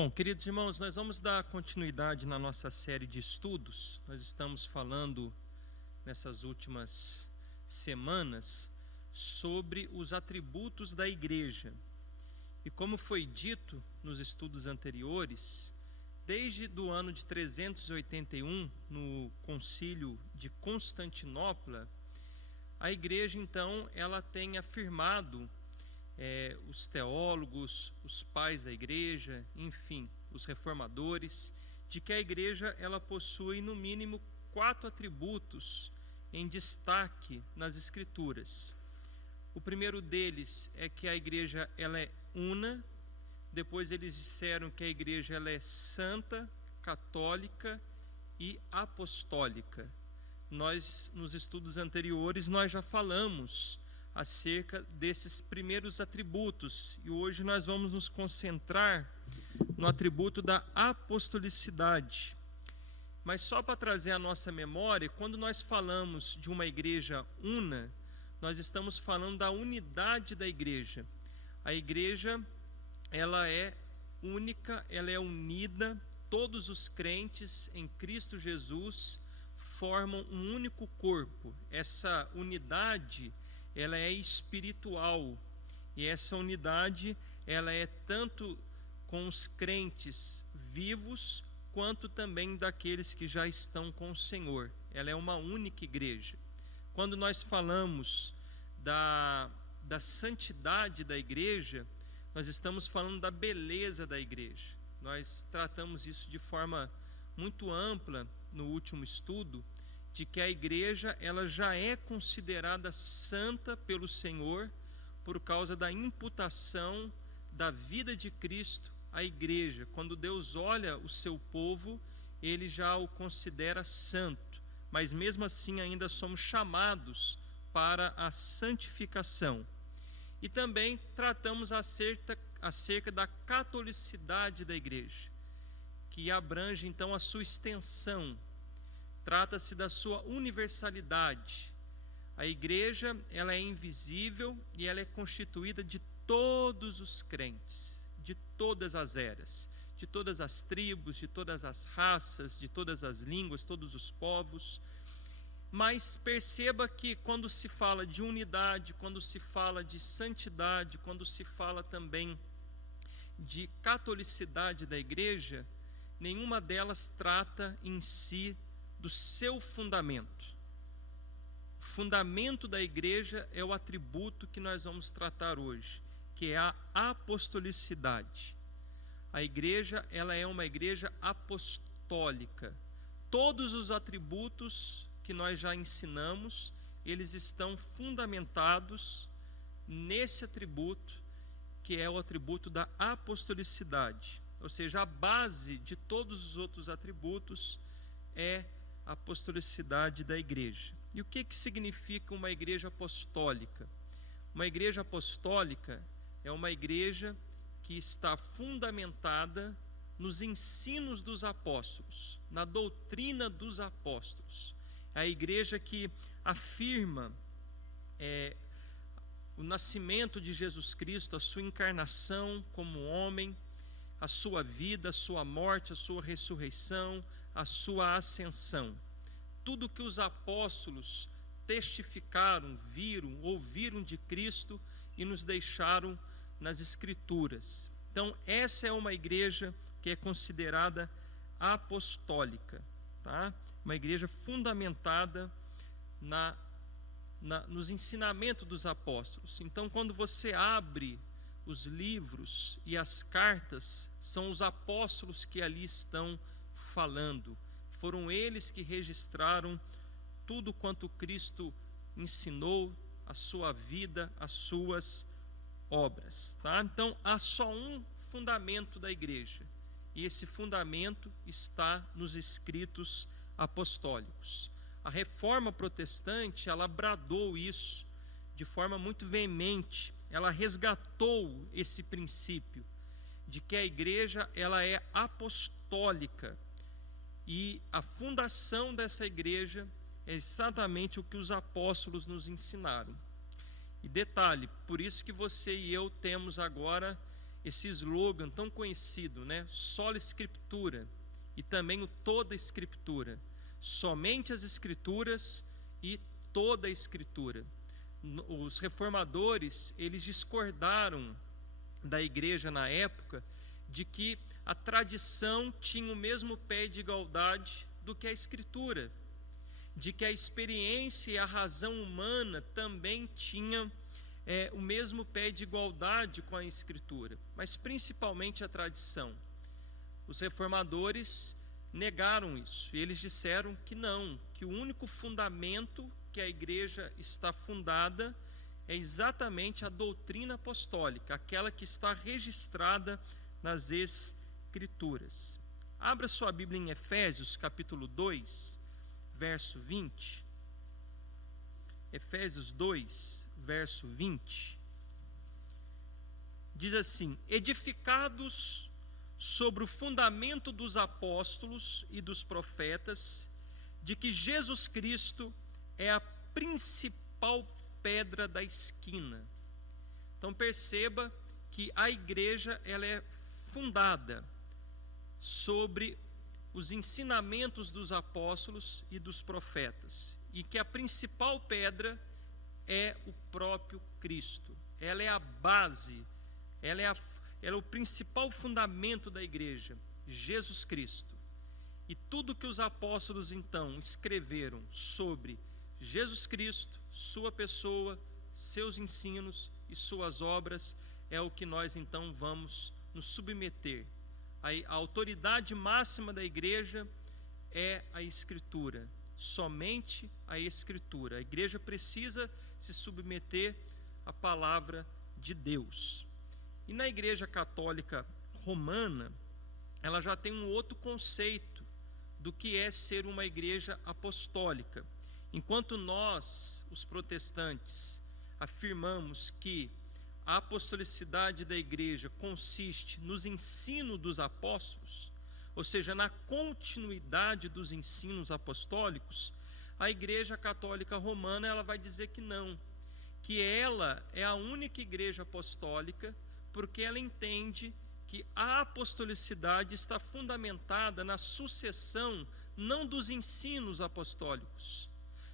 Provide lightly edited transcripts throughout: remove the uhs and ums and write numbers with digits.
Bom, queridos irmãos, nós vamos dar continuidade na nossa série de estudos. Nós estamos falando nessas últimas semanas sobre os atributos da igreja. E como foi dito nos estudos anteriores, desde o ano de 381, no Concílio de Constantinopla, a igreja então ela tem afirmado, os teólogos, os pais da igreja, enfim, os reformadores, de que a igreja ela possui no mínimo 4 atributos em destaque nas escrituras. O primeiro deles é que a igreja ela é una. Depois eles disseram que a igreja ela é santa, católica e apostólica. Nós, nos estudos anteriores, nós já falamos acerca desses primeiros atributos, e hoje nós vamos nos concentrar no atributo da apostolicidade. Mas só para trazer à nossa memória, quando nós falamos de uma igreja una, nós estamos falando da unidade da igreja. A igreja, ela é única, ela é unida, todos os crentes em Cristo Jesus formam um único corpo. Essa unidade, ela é espiritual, e essa unidade ela é tanto com os crentes vivos quanto também daqueles que já estão com o Senhor. Ela é uma única igreja. Quando nós falamos da santidade da igreja, nós estamos falando da beleza da igreja. Nós tratamos isso de forma muito ampla no último estudo, de que a igreja ela já é considerada santa pelo Senhor por causa da imputação da vida de Cristo à igreja. Quando Deus olha o seu povo, ele já o considera santo, mas mesmo assim ainda somos chamados para a santificação. E também tratamos acerca da catolicidade da igreja, que abrange então a sua extensão. Trata-se da sua universalidade. A igreja, ela é invisível e ela é constituída de todos os crentes, de todas as eras, de todas as tribos, de todas as raças, de todas as línguas, todos os povos. Mas perceba que quando se fala de unidade, quando se fala de santidade, quando se fala também de catolicidade da igreja, nenhuma delas trata em si do seu fundamento. O fundamento da igreja é o atributo que nós vamos tratar hoje, que é a apostolicidade. A igreja, ela é uma igreja apostólica. Todos os atributos que nós já ensinamos, eles estão fundamentados nesse atributo, que é o atributo da apostolicidade. Ou seja, a base de todos os outros atributos é a apostolicidade da igreja. E o que significa uma igreja apostólica? Uma igreja apostólica é uma igreja que está fundamentada nos ensinos dos apóstolos, na doutrina dos apóstolos. É a igreja que afirma o nascimento de Jesus Cristo, a sua encarnação como homem, a sua vida, a sua morte, a sua ressurreição, a sua ascensão. Tudo que os apóstolos testificaram, viram, ouviram de Cristo e nos deixaram nas Escrituras. Então, essa é uma igreja que é considerada apostólica, tá? Uma igreja fundamentada nos ensinamentos dos apóstolos. Então, quando você abre os livros e as cartas, são os apóstolos que ali estão falando. Foram eles que registraram tudo quanto Cristo ensinou, a sua vida, as suas obras, tá? Então, há só um fundamento da igreja, e esse fundamento está nos escritos apostólicos. A reforma protestante, ela bradou isso de forma muito veemente. Ela resgatou esse princípio de que a igreja ela é apostólica, e a fundação dessa igreja é exatamente o que os apóstolos nos ensinaram. E detalhe, por isso que você e eu temos agora esse slogan tão conhecido, né? Sola Escritura, e também o toda Escritura, somente as Escrituras e toda a Escritura. Os reformadores, eles discordaram da igreja na época de que a tradição tinha o mesmo pé de igualdade do que a Escritura, de que a experiência e a razão humana também tinham o mesmo pé de igualdade com a Escritura, mas principalmente a tradição. Os reformadores negaram isso, e eles disseram que não, que o único fundamento que a igreja está fundada é exatamente a doutrina apostólica, aquela que está registrada nas Escrituras. Abra sua Bíblia em Efésios, capítulo 2, verso 20. Efésios 2, verso 20. Diz assim: edificados sobre o fundamento dos apóstolos e dos profetas, de que Jesus Cristo é a principal pedra da esquina. Então perceba que a igreja ela é fundada sobre os ensinamentos dos apóstolos e dos profetas, e que a principal pedra é o próprio Cristo. Ela é a base, ela é o principal fundamento da igreja, Jesus Cristo. E tudo que os apóstolos então escreveram sobre Jesus Cristo, sua pessoa, seus ensinos e suas obras, é o que nós então vamos nos submeter. A autoridade máxima da igreja é a Escritura, somente a Escritura. A igreja precisa se submeter à palavra de Deus. E na Igreja Católica Romana, ela já tem um outro conceito do que é ser uma igreja apostólica. Enquanto nós, os protestantes, afirmamos que a apostolicidade da igreja consiste nos ensinos dos apóstolos, ou seja, na continuidade dos ensinos apostólicos, a Igreja Católica Romana ela vai dizer que não, que ela é a única igreja apostólica, porque ela entende que a apostolicidade está fundamentada na sucessão não dos ensinos apostólicos,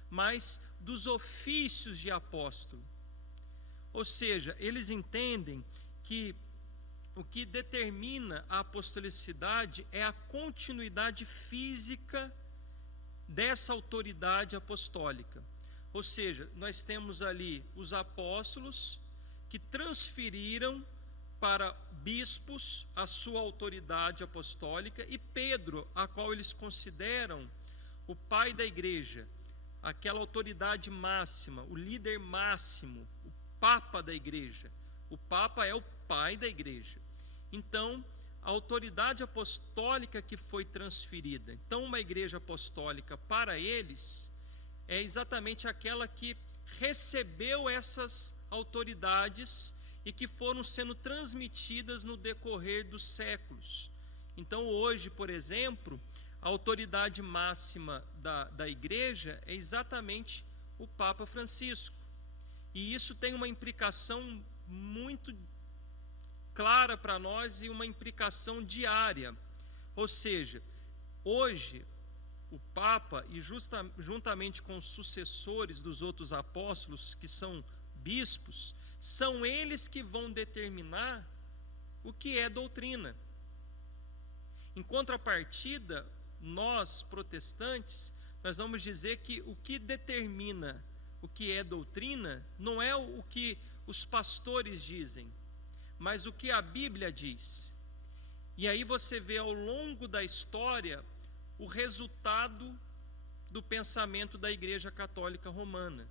mas dos ofícios de apóstolo. Ou seja, eles entendem que o que determina a apostolicidade é a continuidade física dessa autoridade apostólica. Ou seja, nós temos ali os apóstolos que transferiram para bispos a sua autoridade apostólica, e Pedro, a qual eles consideram o pai da igreja, aquela autoridade máxima, o líder máximo, o Papa da igreja. O Papa é o pai da igreja. Então, a autoridade apostólica que foi transferida, então uma igreja apostólica para eles é exatamente aquela que recebeu essas autoridades e que foram sendo transmitidas no decorrer dos séculos. Então hoje, por exemplo, a autoridade máxima da igreja é exatamente o Papa Francisco. E isso tem uma implicação muito clara para nós e uma implicação diária. Ou seja, hoje o Papa, e juntamente com os sucessores dos outros apóstolos, que são bispos, são eles que vão determinar o que é doutrina. Em contrapartida, nós protestantes, nós vamos dizer que o que determina o que é doutrina não é o que os pastores dizem, mas o que a Bíblia diz. E aí você vê ao longo da história o resultado do pensamento da Igreja Católica Romana.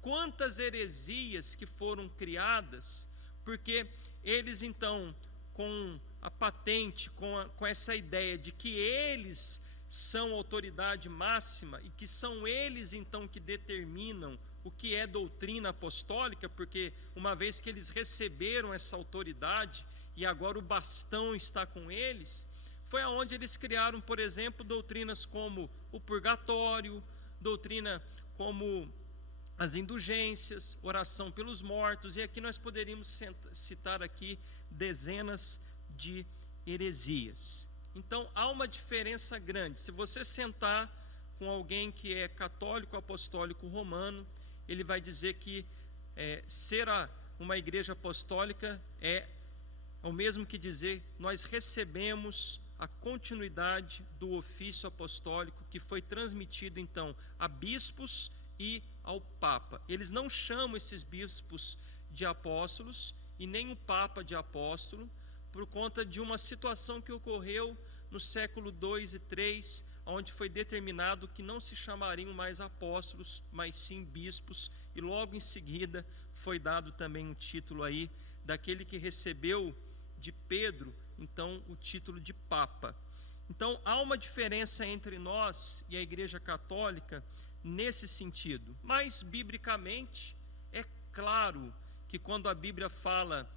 Quantas heresias que foram criadas, porque eles então, com a patente, com essa ideia de que eles são autoridade máxima e que são eles então que determinam o que é doutrina apostólica, porque uma vez que eles receberam essa autoridade e agora o bastão está com eles, foi aonde eles criaram, por exemplo, doutrinas como o purgatório, doutrina como as indulgências, oração pelos mortos, e aqui nós poderíamos citar aqui dezenas de heresias. Então há uma diferença grande. Se você sentar com alguém que é católico apostólico romano, ele vai dizer que ser uma igreja apostólica é o mesmo que dizer nós recebemos a continuidade do ofício apostólico que foi transmitido então a bispos e ao Papa. Eles não chamam esses bispos de apóstolos e nem o Papa de apóstolo, por conta de uma situação que ocorreu no século II e III, onde foi determinado que não se chamariam mais apóstolos, mas sim bispos, e logo em seguida foi dado também um título aí daquele que recebeu de Pedro, então o título de Papa. Então há uma diferença entre nós e a Igreja Católica nesse sentido, mas biblicamente é claro que quando a Bíblia fala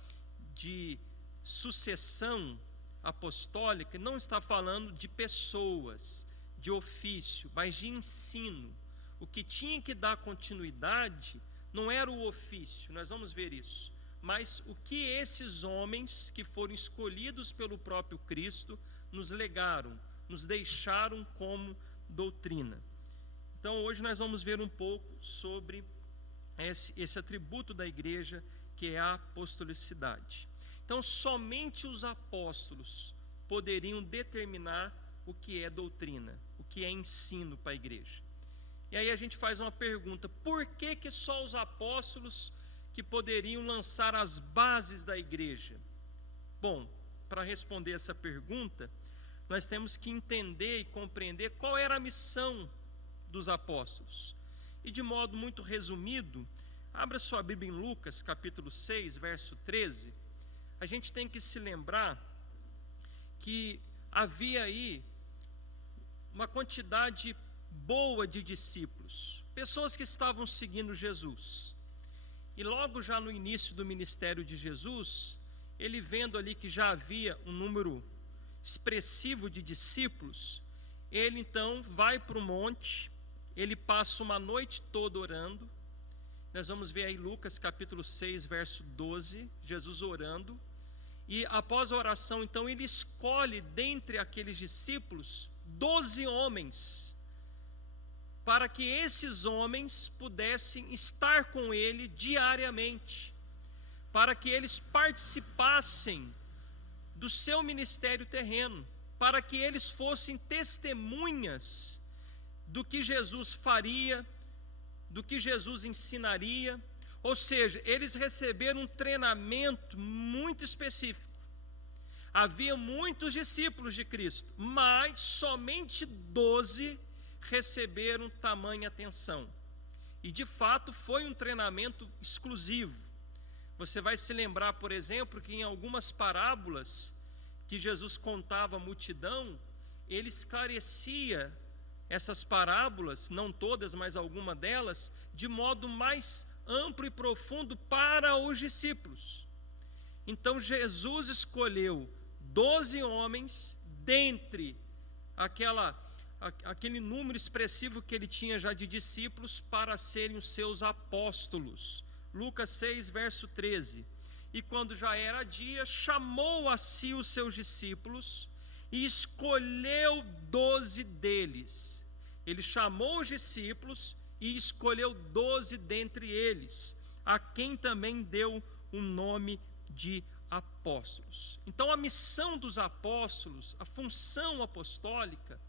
de sucessão apostólica, não está falando de pessoas, de ofício, mas de ensino. O que tinha que dar continuidade não era o ofício, nós vamos ver isso, mas o que esses homens que foram escolhidos pelo próprio Cristo nos legaram, nos deixaram como doutrina. Então hoje nós vamos ver um pouco sobre esse atributo da igreja, que é a apostolicidade. Então somente os apóstolos poderiam determinar o que é doutrina, o que é ensino para a igreja. E aí a gente faz uma pergunta: por que só os apóstolos que poderiam lançar as bases da igreja? Bom, para responder essa pergunta, nós temos que entender e compreender qual era a missão dos apóstolos. E de modo muito resumido, abra sua Bíblia em Lucas, capítulo 6, verso 13. A gente tem que se lembrar que havia aí uma quantidade boa de discípulos, pessoas que estavam seguindo Jesus. E logo já no início do ministério de Jesus, ele vendo ali que já havia um número expressivo de discípulos, ele então vai para o monte, ele passa uma noite toda orando. Nós vamos ver aí Lucas capítulo 6, verso 12, Jesus orando. E após a oração, então, ele escolhe dentre aqueles discípulos 12 homens, para que esses homens pudessem estar com ele diariamente, para que eles participassem do seu ministério terreno, para que eles fossem testemunhas do que Jesus faria, do que Jesus ensinaria. Ou seja, eles receberam um treinamento muito específico. Havia muitos discípulos de Cristo, mas somente 12 receberam tamanha atenção. E de fato foi um treinamento exclusivo. Você vai se lembrar, por exemplo, que em algumas parábolas que Jesus contava à multidão, ele esclarecia essas parábolas, não todas, mas alguma delas, de modo mais amplo e profundo para os discípulos. Então Jesus escolheu 12 homens dentre aquele número expressivo que ele tinha já de discípulos para serem os seus apóstolos. Lucas 6, verso 13. E quando já era dia, chamou a si os seus discípulos e escolheu 12 deles. Ele chamou os discípulos e escolheu 12 dentre eles, a quem também deu o nome de apóstolos. Então a missão dos apóstolos, a função apostólica,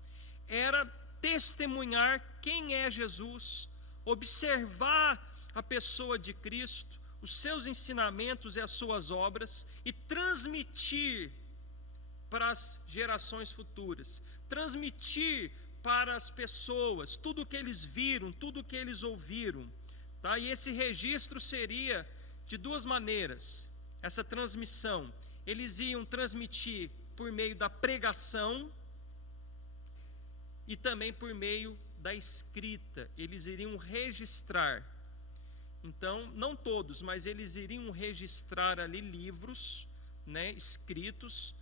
era testemunhar quem é Jesus, observar a pessoa de Cristo, os seus ensinamentos e as suas obras, e transmitir para as gerações futuras, transmitir para as pessoas tudo o que eles viram, tudo o que eles ouviram, tá? E esse registro seria de duas maneiras. Essa transmissão, eles iam transmitir por meio da pregação e também por meio da escrita. Eles iriam registrar. Então, não todos, mas eles iriam registrar ali livros, né, escritos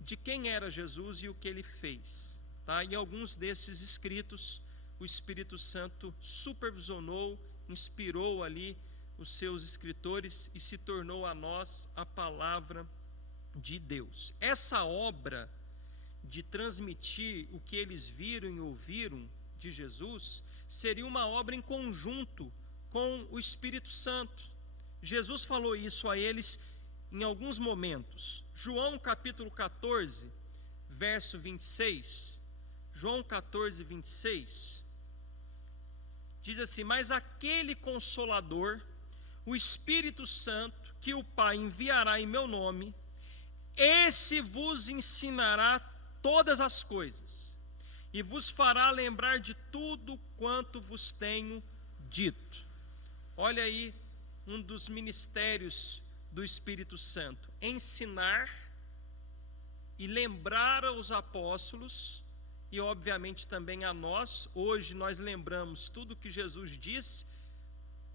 de quem era Jesus e o que ele fez, tá? E alguns desses escritos o Espírito Santo supervisionou, inspirou ali os seus escritores e se tornou a nós a palavra de Deus. Essa obra de transmitir o que eles viram e ouviram de Jesus seria uma obra em conjunto com o Espírito Santo. Jesus falou isso a eles em alguns momentos. João capítulo 14, verso 26. João 14, 26. Diz assim: mas aquele Consolador, o Espírito Santo, que o Pai enviará em meu nome, esse vos ensinará todas as coisas, e vos fará lembrar de tudo quanto vos tenho dito. Olha aí um dos ministérios do Espírito Santo: ensinar e lembrar aos apóstolos, e obviamente também a nós. Hoje nós lembramos tudo que Jesus disse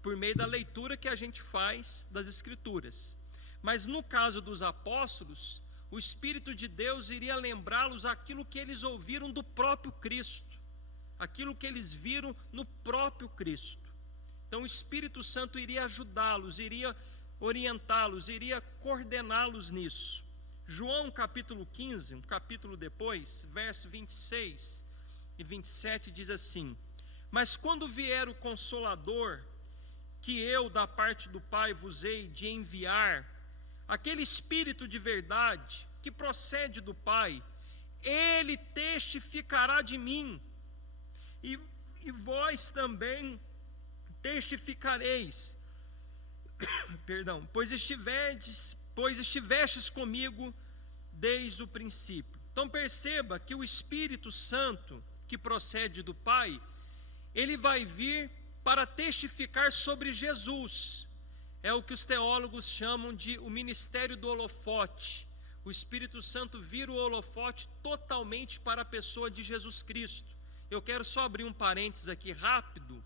por meio da leitura que a gente faz das Escrituras. Mas no caso dos apóstolos, o Espírito de Deus iria lembrá-los aquilo que eles ouviram do próprio Cristo, aquilo que eles viram no próprio Cristo. Então o Espírito Santo iria ajudá-los, iria orientá-los, iria coordená-los nisso. João capítulo 15, um capítulo depois, verso 26 e 27 diz assim: mas quando vier o Consolador, que eu da parte do Pai vos hei de enviar, aquele Espírito de verdade que procede do Pai, ele testificará de mim, e vós também testificareis, perdão, pois estivestes comigo desde o princípio. Então perceba que o Espírito Santo que procede do Pai, ele vai vir para testificar sobre Jesus. É o que os teólogos chamam de o ministério do holofote. O Espírito Santo vira o holofote totalmente para a pessoa de Jesus Cristo. Eu quero só abrir um parênteses aqui rápido.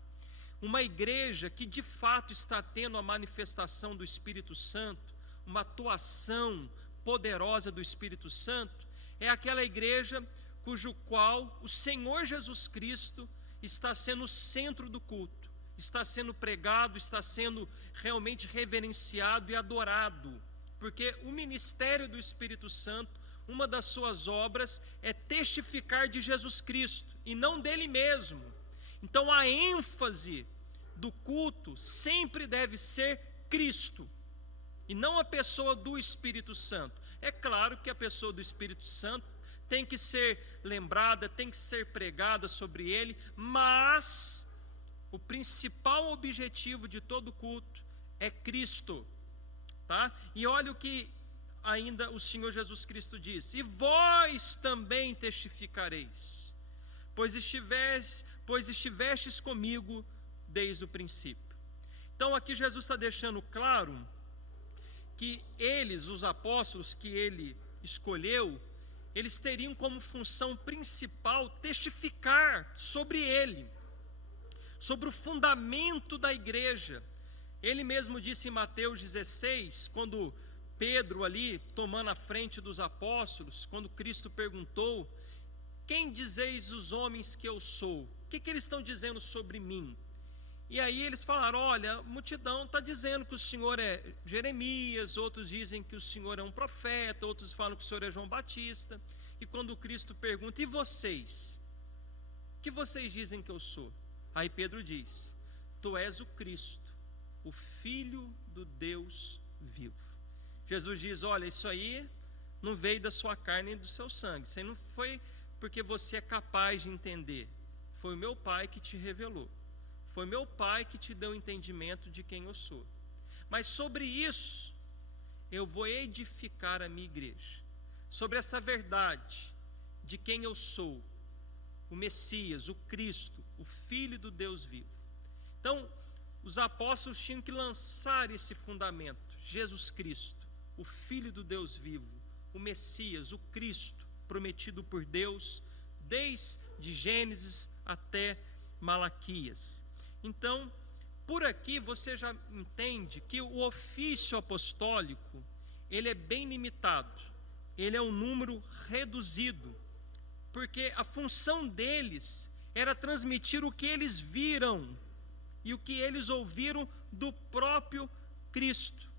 Uma igreja que de fato está tendo a manifestação do Espírito Santo, uma atuação poderosa do Espírito Santo, é aquela igreja cujo qual o Senhor Jesus Cristo está sendo o centro do culto, está sendo pregado, está sendo realmente reverenciado e adorado, porque o ministério do Espírito Santo, uma das suas obras é testificar de Jesus Cristo e não dele mesmo. Então a ênfase do culto sempre deve ser Cristo e não a pessoa do Espírito Santo. É claro que a pessoa do Espírito Santo tem que ser lembrada, tem que ser pregada sobre ele, mas o principal objetivo de todo culto é Cristo, tá? E olha o que ainda o Senhor Jesus Cristo disse: e vós também testificareis, pois estivestes comigo desde o princípio. Então aqui Jesus está deixando claro que eles, os apóstolos que ele escolheu, eles teriam como função principal testificar sobre ele, sobre o fundamento da igreja. Ele mesmo disse em Mateus 16, quando Pedro ali, tomando a frente dos apóstolos, quando Cristo perguntou: quem dizeis os homens que eu sou? O que eles estão dizendo sobre mim? E aí eles falaram: olha, a multidão está dizendo que o Senhor é Jeremias, outros dizem que o Senhor é um profeta, outros falam que o Senhor é João Batista. E quando Cristo pergunta: e vocês? O que vocês dizem que eu sou? Aí Pedro diz: tu és o Cristo, o Filho do Deus vivo. Jesus diz: olha, isso aí não veio da sua carne e do seu sangue, isso aí não foi porque você é capaz de entender, foi o meu Pai que te revelou, foi meu Pai que te deu o entendimento de quem eu sou. Mas sobre isso eu vou edificar a minha igreja, sobre essa verdade de quem eu sou, o Messias, o Cristo, o Filho do Deus vivo. Então os apóstolos tinham que lançar esse fundamento: Jesus Cristo, o Filho do Deus vivo, o Messias, o Cristo prometido por Deus desde Gênesis até Malaquias. Então, por aqui você já entende que o ofício apostólico, ele é bem limitado, ele é um número reduzido, porque a função deles era transmitir o que eles viram e o que eles ouviram do próprio Cristo.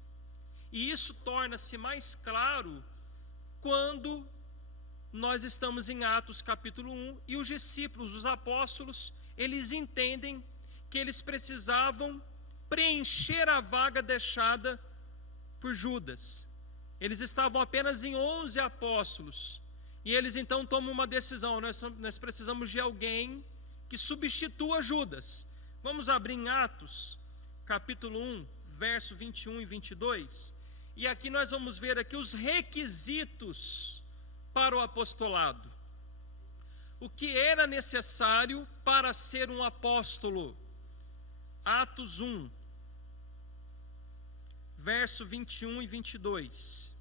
E isso torna-se mais claro quando nós estamos em Atos capítulo 1 e os discípulos, os apóstolos, eles entendem que eles precisavam preencher a vaga deixada por Judas. Eles estavam apenas em 11 apóstolos e eles então tomam uma decisão: nós precisamos de alguém que substitua Judas. Vamos abrir em Atos capítulo 1, verso 21 e 22, e aqui nós vamos ver aqui os requisitos para o apostolado. O que era necessário para ser um apóstolo? Atos 1, verso 21 e 22.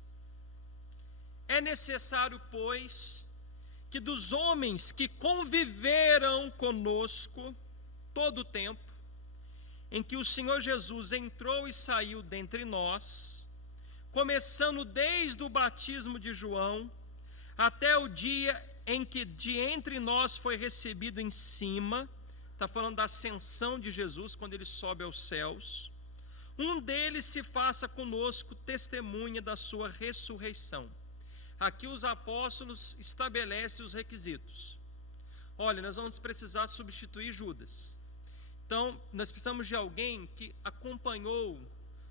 É necessário, pois, que dos homens que conviveram conosco todo o tempo, em que o Senhor Jesus entrou e saiu dentre nós, começando desde o batismo de João, até o dia em que de entre nós foi recebido em cima, está falando da ascensão de Jesus, quando ele sobe aos céus, um deles se faça conosco testemunha da sua ressurreição. Aqui os apóstolos estabelecem os requisitos. Olha, nós vamos precisar substituir Judas. Então, nós precisamos de alguém que acompanhou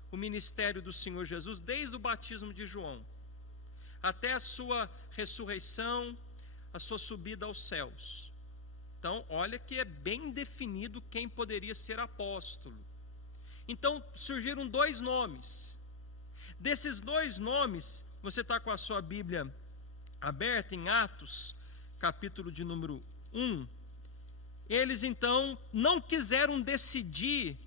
o ministério do Senhor Jesus desde o batismo de João até a sua ressurreição, a sua subida aos céus. Então, olha que é bem definido quem poderia ser apóstolo. Então, surgiram 2 nomes. Desses 2 nomes, você está com a sua Bíblia aberta em Atos, capítulo de número 1. Eles então não quiseram decidir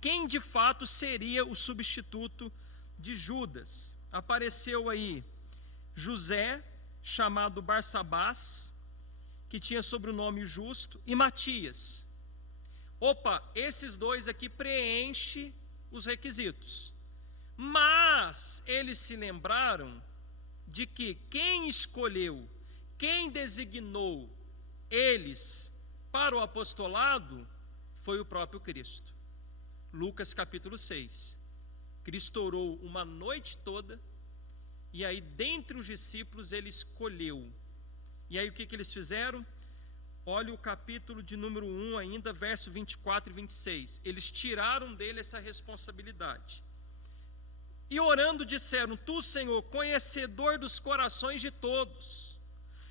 quem de fato seria o substituto de Judas. Apareceu aí José, chamado Barsabás, que tinha sobrenome Justo, e Matias. Opa, esses 2 aqui preenchem os requisitos. Mas eles se lembraram de que quem escolheu, quem designou eles para o apostolado foi o próprio Cristo. Lucas capítulo 6. Cristo orou uma noite toda, e aí dentre os discípulos ele escolheu. E aí o que eles fizeram? Olha o capítulo de número 1 ainda, verso 24 e 26. Eles tiraram dele essa responsabilidade. E orando disseram: Tu, Senhor, conhecedor dos corações de todos,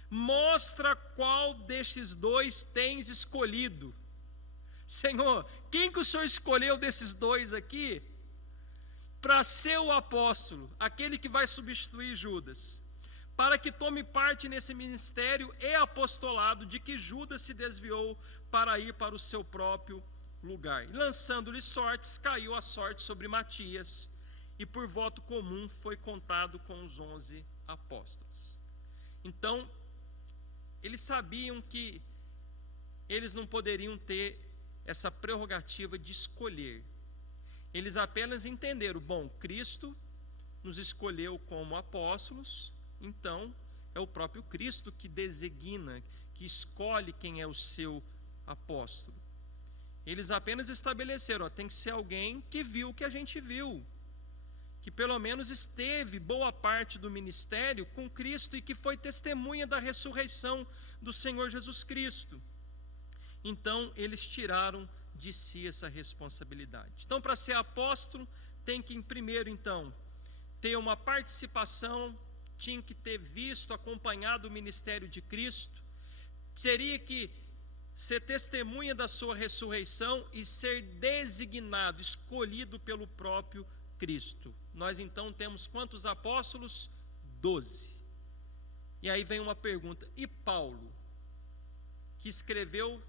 mostra qual destes 2 tens escolhido. Senhor, quem que o Senhor escolheu desses 2 aqui para ser o apóstolo, aquele que vai substituir Judas, para que tome parte nesse ministério e apostolado de que Judas se desviou para ir para o seu próprio lugar? E lançando-lhe sortes, caiu a sorte sobre Matias, e por voto comum foi contado com os 11 apóstolos. Então, eles sabiam que eles não poderiam ter essa prerrogativa de escolher. Eles apenas entenderam: bom, Cristo nos escolheu como apóstolos, então é o próprio Cristo que designa, que escolhe quem é o seu apóstolo. Eles apenas estabeleceram: tem que ser alguém que viu o que a gente viu, que pelo menos esteve boa parte do ministério com Cristo e que foi testemunha da ressurreição do Senhor Jesus Cristo. Então eles tiraram de si essa responsabilidade. Então, para ser apóstolo, tem que primeiro então ter uma participação, tinha que ter visto, acompanhado o ministério de Cristo, teria que ser testemunha da sua ressurreição e ser designado, escolhido pelo próprio Cristo. Nós então temos quantos apóstolos? 12. E aí vem uma pergunta: e Paulo, que escreveu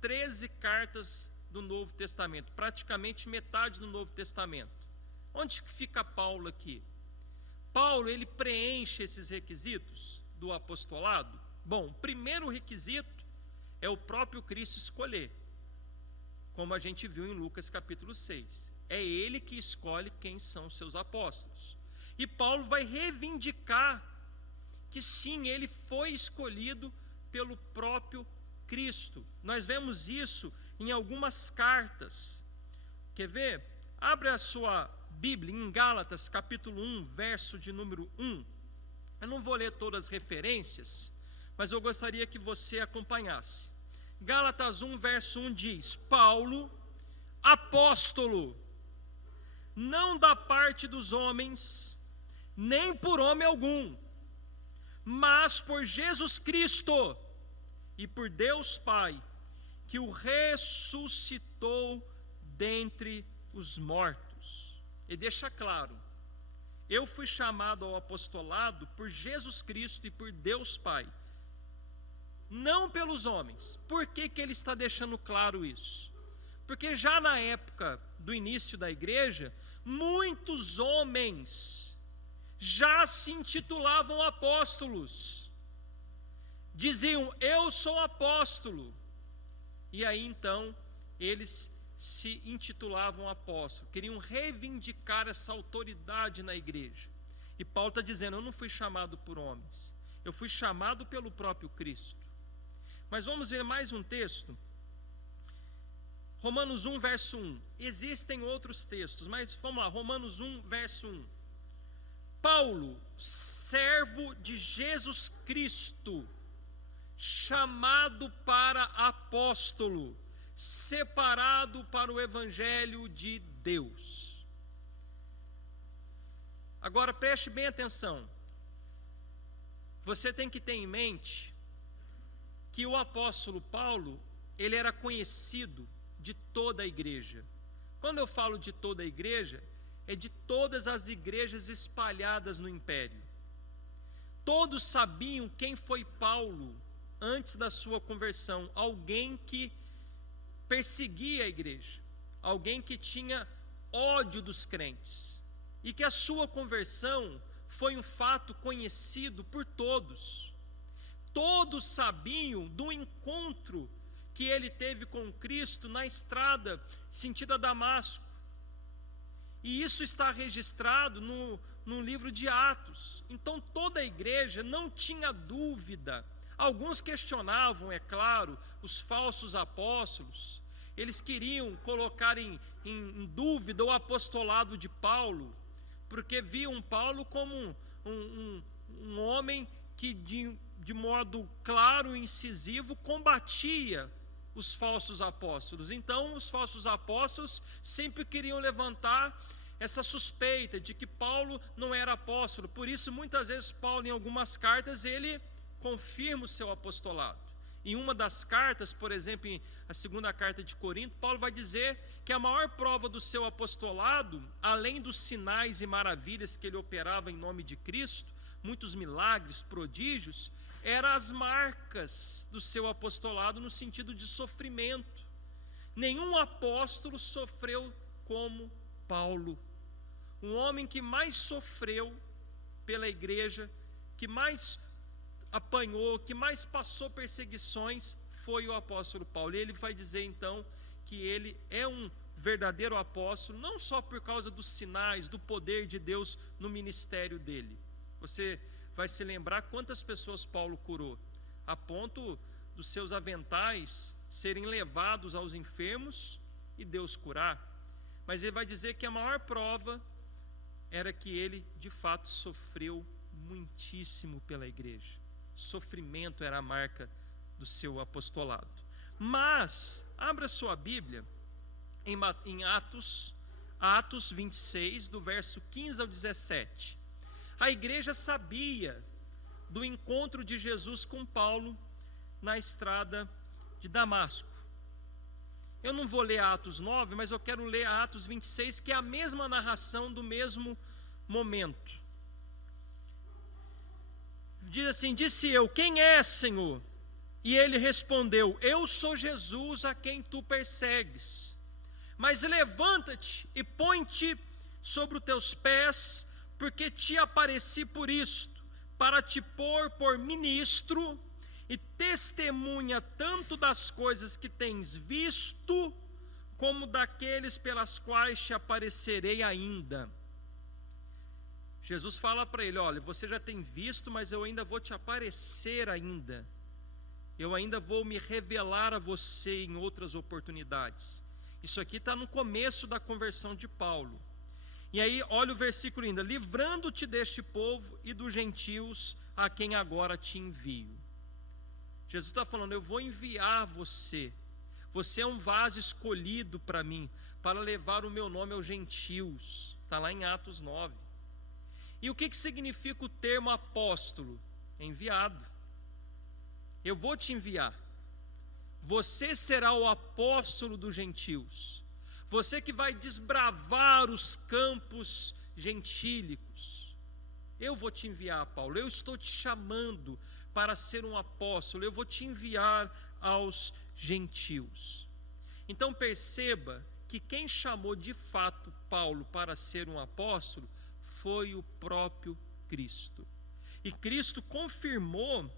13 cartas do Novo Testamento, praticamente metade do Novo Testamento, onde fica Paulo aqui? Paulo, ele preenche esses requisitos do apostolado? Bom, o primeiro requisito é o próprio Cristo escolher, como a gente viu em Lucas capítulo 6. É ele que escolhe quem são seus apóstolos. E Paulo vai reivindicar que sim, ele foi escolhido pelo próprio Cristo. Nós vemos isso em algumas cartas. Quer ver? Abre a sua Bíblia em Gálatas capítulo 1, verso de número 1. Eu não vou ler todas as referências, mas eu gostaria que você acompanhasse. Gálatas 1, verso 1 diz: Paulo, apóstolo, não da parte dos homens, nem por homem algum, mas por Jesus Cristo e por Deus Pai, que o ressuscitou dentre os mortos. E deixa claro, eu fui chamado ao apostolado por Jesus Cristo e por Deus Pai, não pelos homens. Por que ele está deixando claro isso? Porque já na época do início da igreja, muitos homens já se intitulavam apóstolos, diziam: eu sou apóstolo, e aí então eles se intitulavam apóstolos, queriam reivindicar essa autoridade na igreja. E Paulo está dizendo: eu não fui chamado por homens, eu fui chamado pelo próprio Cristo. Mas vamos ver mais um texto, Romanos 1, verso 1. Existem outros textos, mas vamos lá, Romanos 1, verso 1. Paulo, servo de Jesus Cristo, chamado para apóstolo, separado para o evangelho de Deus. Agora preste bem atenção. Você tem que ter em mente que o apóstolo Paulo, ele era conhecido de toda a igreja. Quando eu falo de toda a igreja, é de todas as igrejas espalhadas no império. Todos sabiam quem foi Paulo antes da sua conversão. Alguém que perseguia a igreja, alguém que tinha ódio dos crentes, e que a sua conversão foi um fato conhecido por todos. Todos sabiam do encontro que ele teve com Cristo na estrada sentido a Damasco. E isso está registrado no livro de Atos. Então toda a igreja não tinha dúvida. Alguns questionavam, é claro, os falsos apóstolos. Eles queriam colocar em dúvida o apostolado de Paulo, porque viam Paulo como um homem que de modo claro e incisivo combatia os falsos apóstolos. Então os falsos apóstolos sempre queriam levantar essa suspeita de que Paulo não era apóstolo. Por isso muitas vezes Paulo, em algumas cartas, ele confirma o seu apostolado. Em uma das cartas, por exemplo, em a segunda carta de Corinto, Paulo vai dizer que a maior prova do seu apostolado, além dos sinais e maravilhas que ele operava em nome de Cristo, muitos milagres, prodígios, eram as marcas do seu apostolado no sentido de sofrimento. Nenhum apóstolo sofreu como Paulo. Um homem que mais sofreu pela igreja, que mais apanhou, que mais passou perseguições, foi o apóstolo Paulo. E ele vai dizer então que ele é um verdadeiro apóstolo, não só por causa dos sinais, do poder de Deus no ministério dele. Você vai se lembrar quantas pessoas Paulo curou, a ponto dos seus aventais serem levados aos enfermos e Deus curar. Mas ele vai dizer que a maior prova era que ele de fato sofreu muitíssimo pela igreja. Sofrimento era a marca do seu apostolado. Mas abra sua Bíblia em Atos 26, do verso 15 ao 17. A igreja sabia do encontro de Jesus com Paulo na estrada de Damasco. Eu não vou ler Atos 9, mas eu quero ler Atos 26, que é a mesma narração do mesmo momento. Diz assim: disse eu: quem és, Senhor? E ele respondeu: eu sou Jesus a quem tu persegues. Mas levanta-te e põe-te sobre os teus pés, porque te apareci por isto, para te pôr por ministro e testemunha tanto das coisas que tens visto, como daqueles pelas quais te aparecerei ainda. Jesus fala para ele: olha, você já tem visto, mas eu ainda vou te aparecer ainda. Eu ainda vou me revelar a você em outras oportunidades. Isso aqui está no começo da conversão de Paulo. E aí, olha o versículo ainda: livrando-te deste povo e dos gentios a quem agora te envio. Jesus está falando, eu vou enviar você. Você é um vaso escolhido para mim, para levar o meu nome aos gentios. Está lá em Atos 9. E o que significa o termo apóstolo? Enviado. Eu vou te enviar. Você será o apóstolo dos gentios. Você que vai desbravar os campos gentílicos. Eu vou te enviar, Paulo. Eu estou te chamando para ser um apóstolo. Eu vou te enviar aos gentios. Então perceba que quem chamou de fato Paulo para ser um apóstolo foi o próprio Cristo. E Cristo confirmou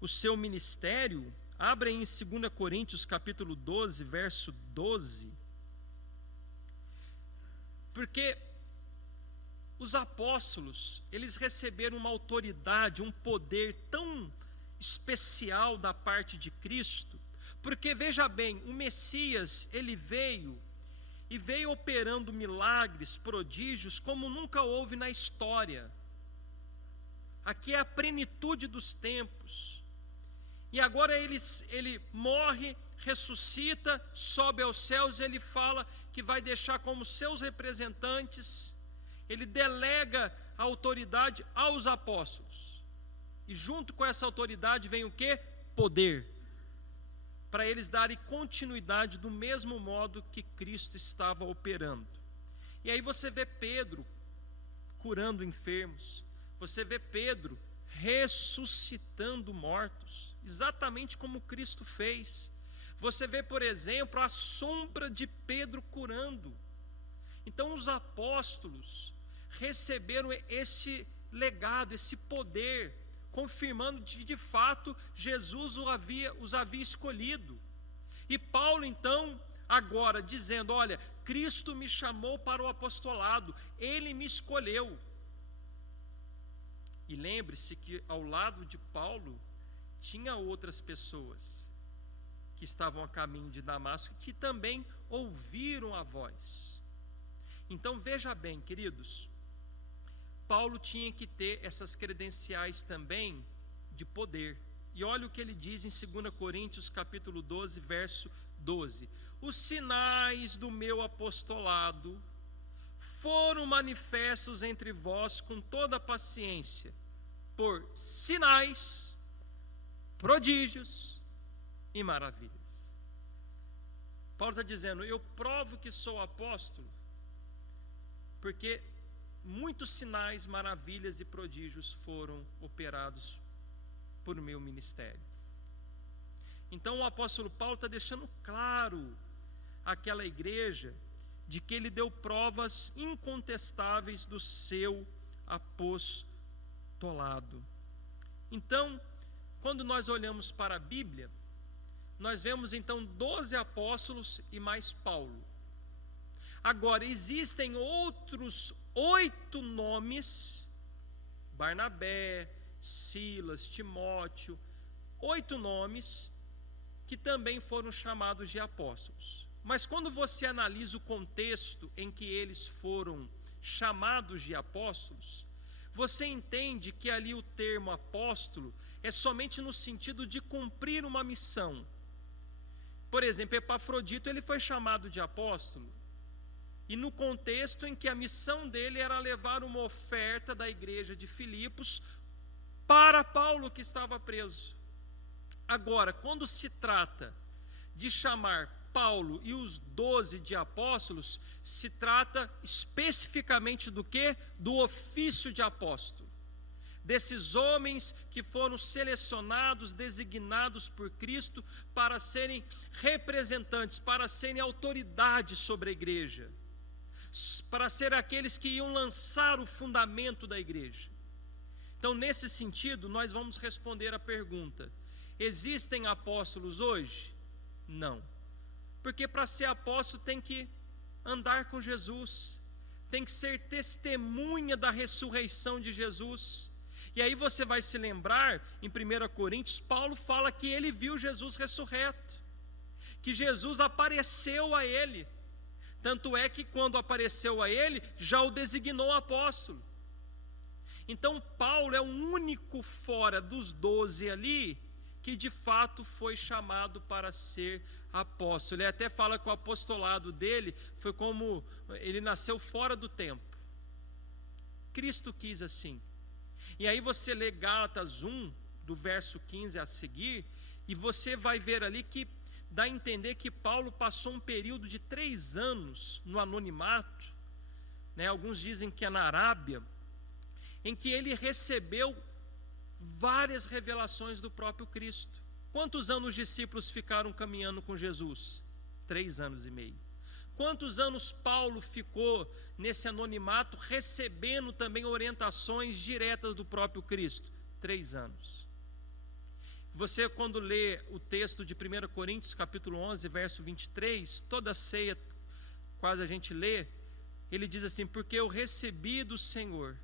o seu ministério. Abre em 2 Coríntios capítulo 12, verso 12. Porque os apóstolos, eles receberam uma autoridade, um poder tão especial da parte de Cristo, porque veja bem, o Messias, ele veio operando milagres, prodígios, como nunca houve na história. Aqui é a plenitude dos tempos. E agora ele morre, ressuscita, sobe aos céus, ele fala que vai deixar como seus representantes, ele delega a autoridade aos apóstolos. E junto com essa autoridade vem o quê? Poder. Para eles darem continuidade do mesmo modo que Cristo estava operando. E aí você vê Pedro curando enfermos, você vê Pedro ressuscitando mortos, exatamente como Cristo fez. Você vê, por exemplo, a sombra de Pedro curando. Então os apóstolos receberam esse legado, esse poder, confirmando que de fato Jesus os havia escolhido. E Paulo então, agora dizendo, olha, Cristo me chamou para o apostolado, Ele me escolheu. E lembre-se que ao lado de Paulo tinha outras pessoas que estavam a caminho de Damasco, que também ouviram a voz. Então veja bem, queridos, Paulo tinha que ter essas credenciais também de poder. E olha o que ele diz em 2 Coríntios capítulo 12, verso 12. Os sinais do meu apostolado foram manifestos entre vós com toda paciência, por sinais, prodígios e maravilhas. Paulo está dizendo, eu provo que sou apóstolo, porque muitos sinais, maravilhas e prodígios foram operados por meu ministério. Então o apóstolo Paulo está deixando claro àquela igreja de que ele deu provas incontestáveis do seu apostolado. Então, quando nós olhamos para a Bíblia, nós vemos então 12 apóstolos e mais Paulo. Agora, existem outros 8 nomes, Barnabé, Silas, Timóteo, 8 nomes que também foram chamados de apóstolos. Mas quando você analisa o contexto em que eles foram chamados de apóstolos, você entende que ali o termo apóstolo é somente no sentido de cumprir uma missão. Por exemplo, Epafrodito, ele foi chamado de apóstolo, e no contexto em que a missão dele era levar uma oferta da igreja de Filipos para Paulo, que estava preso. Agora, quando se trata de chamar Paulo e os 12 de apóstolos, se trata especificamente do quê? Do ofício de apóstolo. Desses homens que foram selecionados, designados por Cristo para serem representantes, para serem autoridades sobre a igreja, para ser aqueles que iam lançar o fundamento da igreja. Então, nesse sentido, nós vamos responder a pergunta: existem apóstolos hoje? Não. Porque para ser apóstolo tem que andar com Jesus, tem que ser testemunha da ressurreição de Jesus. E aí você vai se lembrar, em 1 Coríntios, Paulo fala que ele viu Jesus ressurreto, que Jesus apareceu a ele. Tanto é que quando apareceu a ele, já o designou apóstolo. Então Paulo é o único fora dos 12 ali, que de fato foi chamado para ser apóstolo. Ele até fala que o apostolado dele foi como ele nasceu fora do tempo. Cristo quis assim. E aí você lê Gálatas 1, do verso 15 a seguir, e você vai ver ali que dá a entender que Paulo passou um período de 3 anos no anonimato, né? Alguns dizem que é na Arábia, em que ele recebeu várias revelações do próprio Cristo. Quantos anos os discípulos ficaram caminhando com Jesus? 3 anos e meio. Quantos anos Paulo ficou nesse anonimato, recebendo também orientações diretas do próprio Cristo? 3 anos. Você, quando lê o texto de 1 Coríntios, capítulo 11, verso 23, toda a ceia, quase a gente lê, ele diz assim: porque eu recebi do Senhor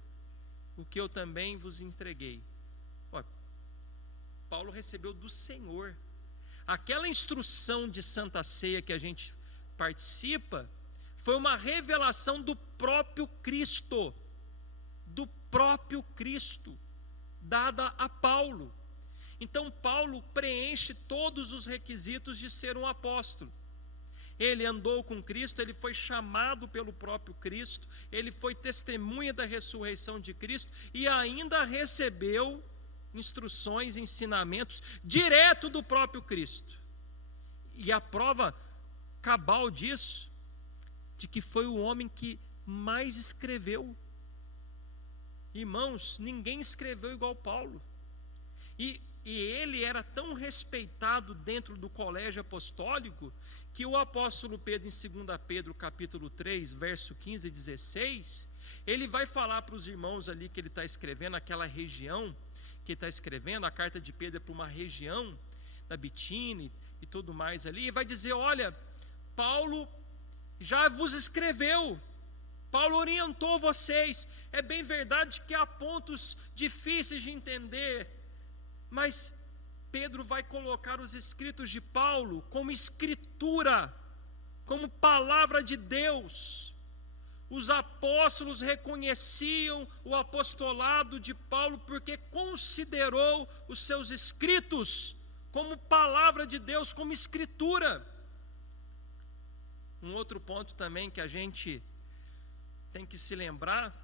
o que eu também vos entreguei. Paulo recebeu do Senhor. Aquela instrução de Santa Ceia que a gente participa, foi uma revelação do próprio Cristo, dada a Paulo. Então Paulo preenche todos os requisitos de ser um apóstolo. Ele andou com Cristo, ele foi chamado pelo próprio Cristo, ele foi testemunha da ressurreição de Cristo e ainda recebeu instruções, ensinamentos direto do próprio Cristo. E a prova cabal disso, de que foi o homem que mais escreveu. Irmãos, ninguém escreveu igual Paulo. E ele era tão respeitado dentro do colégio apostólico, que o apóstolo Pedro, em 2 Pedro capítulo 3, verso 15 e 16, ele vai falar para os irmãos ali que ele está escrevendo, aquela região que está escrevendo, a carta de Pedro é para uma região da Bitínia e tudo mais ali, e vai dizer: olha, Paulo já vos escreveu, Paulo orientou vocês. É bem verdade que há pontos difíceis de entender, mas Pedro vai colocar os escritos de Paulo como escritura, como palavra de Deus. Os apóstolos reconheciam o apostolado de Paulo porque considerou os seus escritos como palavra de Deus, como escritura. Um outro ponto também que a gente tem que se lembrar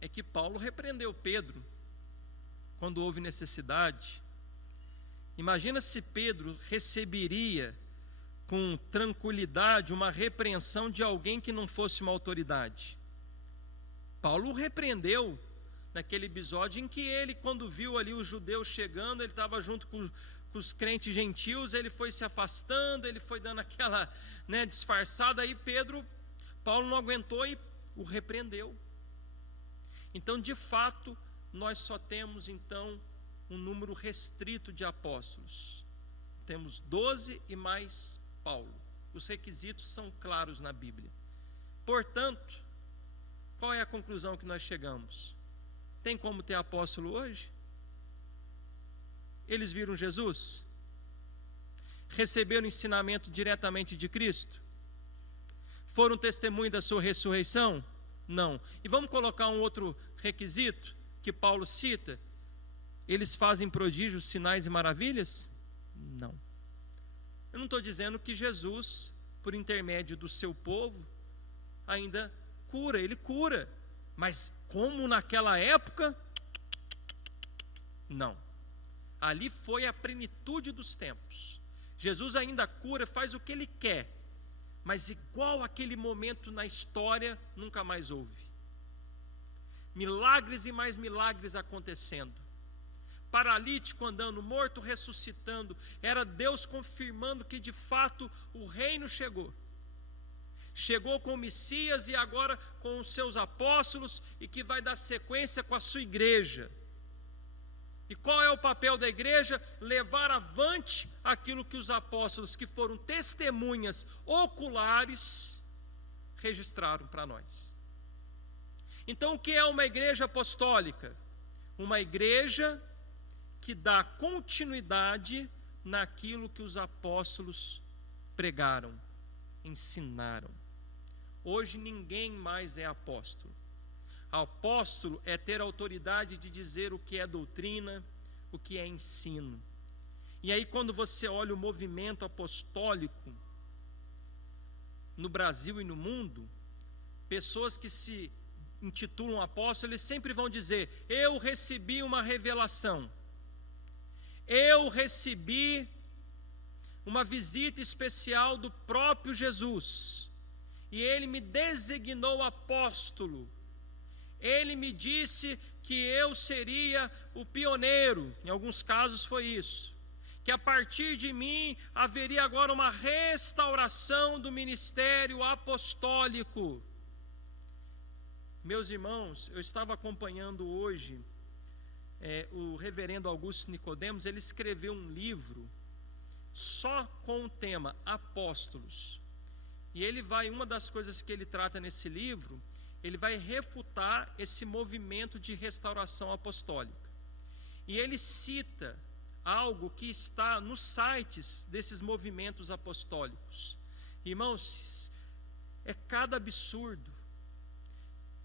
é que Paulo repreendeu Pedro quando houve necessidade. Imagina se Pedro receberia com tranquilidade uma repreensão de alguém que não fosse uma autoridade. Paulo o repreendeu naquele episódio em que ele, quando viu ali os judeus chegando, ele estava junto com os crentes gentios, ele foi se afastando, ele foi dando aquela disfarçada, aí Paulo não aguentou e o repreendeu. Então, de fato, nós só temos então um número restrito de apóstolos. Temos 12 e mais Paulo. Os requisitos são claros na Bíblia. Portanto, qual é a conclusão que nós chegamos? Tem como ter apóstolo hoje? Eles viram Jesus? Receberam ensinamento diretamente de Cristo? Foram testemunho da sua ressurreição? Não. E vamos colocar um outro requisito que Paulo cita: eles fazem prodígios, sinais e maravilhas? Não. Eu não estou dizendo que Jesus, por intermédio do seu povo, ainda cura, ele cura, mas como naquela época? Não. Ali foi a plenitude dos tempos. Jesus ainda cura, faz o que ele quer, mas igual aquele momento na história, nunca mais houve. Milagres e mais milagres acontecendo. Paralítico andando, morto ressuscitando. Era Deus confirmando que de fato o reino chegou. Chegou com o Messias e agora com os seus apóstolos, e que vai dar sequência com a sua igreja. E qual é o papel da igreja? Levar avante aquilo que os apóstolos, que foram testemunhas oculares, registraram para nós. Então, o que é uma igreja apostólica? Uma igreja que dá continuidade naquilo que os apóstolos pregaram, ensinaram. Hoje ninguém mais é apóstolo. Apóstolo é ter autoridade de dizer o que é doutrina, o que é ensino. E aí, quando você olha o movimento apostólico no Brasil e no mundo, pessoas que se intitulam apóstolos, eles sempre vão dizer: eu recebi uma revelação, eu recebi uma visita especial do próprio Jesus, e ele me designou apóstolo. Ele me disse que eu seria o pioneiro, em alguns casos foi isso, que a partir de mim haveria agora uma restauração do ministério apostólico. Meus irmãos, eu estava acompanhando hoje o reverendo Augusto Nicodemos. Ele escreveu um livro só com o tema apóstolos, e uma das coisas que ele trata nesse livro, ele vai refutar esse movimento de restauração apostólica. E ele cita algo que está nos sites desses movimentos apostólicos. Irmãos, é cada absurdo,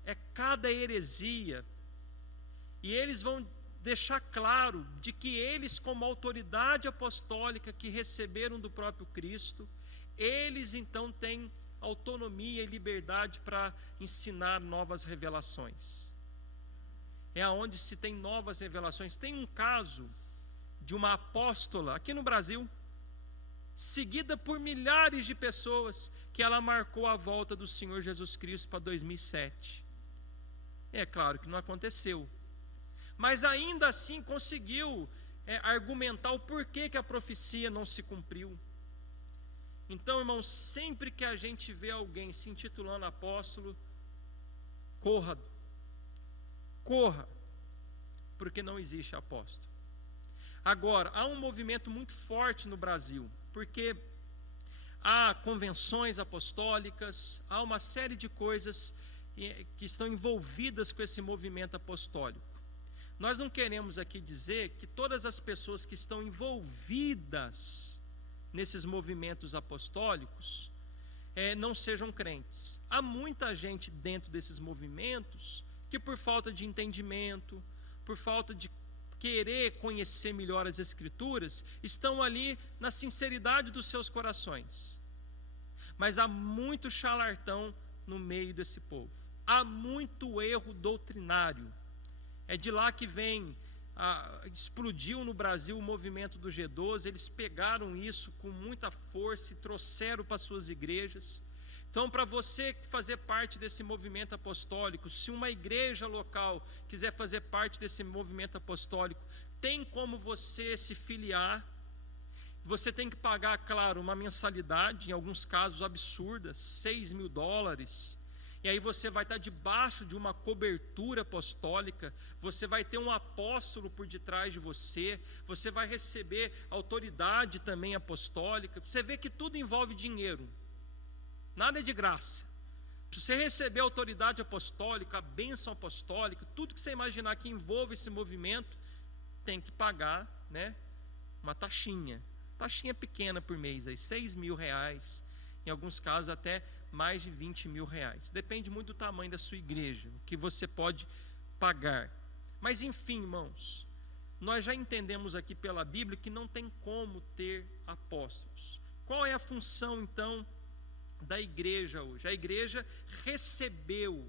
é cada heresia, e eles vão deixar claro de que eles, como autoridade apostólica que receberam do próprio Cristo, eles então têm autonomia e liberdade para ensinar novas revelações. É aonde se tem novas revelações. Tem um caso de uma apóstola aqui no Brasil, seguida por milhares de pessoas, que ela marcou a volta do Senhor Jesus Cristo para 2007. É claro que não aconteceu, mas ainda assim conseguiu argumentar o porquê que a profecia não se cumpriu. Então, irmãos, sempre que a gente vê alguém se intitulando apóstolo, corra, porque não existe apóstolo. Agora, há um movimento muito forte no Brasil, porque há convenções apostólicas, há uma série de coisas que estão envolvidas com esse movimento apostólico. Nós não queremos aqui dizer que todas as pessoas que estão envolvidas nesses movimentos apostólicos não sejam crentes. Há muita gente dentro desses movimentos que, por falta de entendimento, por falta de querer conhecer melhor as Escrituras, estão ali na sinceridade dos seus corações. Mas há muito charlatão no meio desse povo, há muito erro doutrinário. É de lá que vem, explodiu no Brasil o movimento do G12, eles pegaram isso com muita força e trouxeram para suas igrejas. Então, para você fazer parte desse movimento apostólico, se uma igreja local quiser fazer parte desse movimento apostólico, tem como você se filiar. Você tem que pagar, claro, uma mensalidade, em alguns casos absurda, $6.000, e aí você vai estar debaixo de uma cobertura apostólica, você vai ter um apóstolo por detrás de você, você vai receber autoridade também apostólica. Você vê que tudo envolve dinheiro, nada é de graça. Para você receber a autoridade apostólica, a bênção apostólica, tudo que você imaginar que envolve esse movimento, tem que pagar, uma taxinha pequena por mês, aí, R$6.000, em alguns casos até mais de R$20.000. Depende muito do tamanho da sua igreja, o que você pode pagar. Mas enfim, irmãos, nós já entendemos aqui pela Bíblia que não tem como ter apóstolos. Qual é a função então da igreja hoje? A igreja recebeu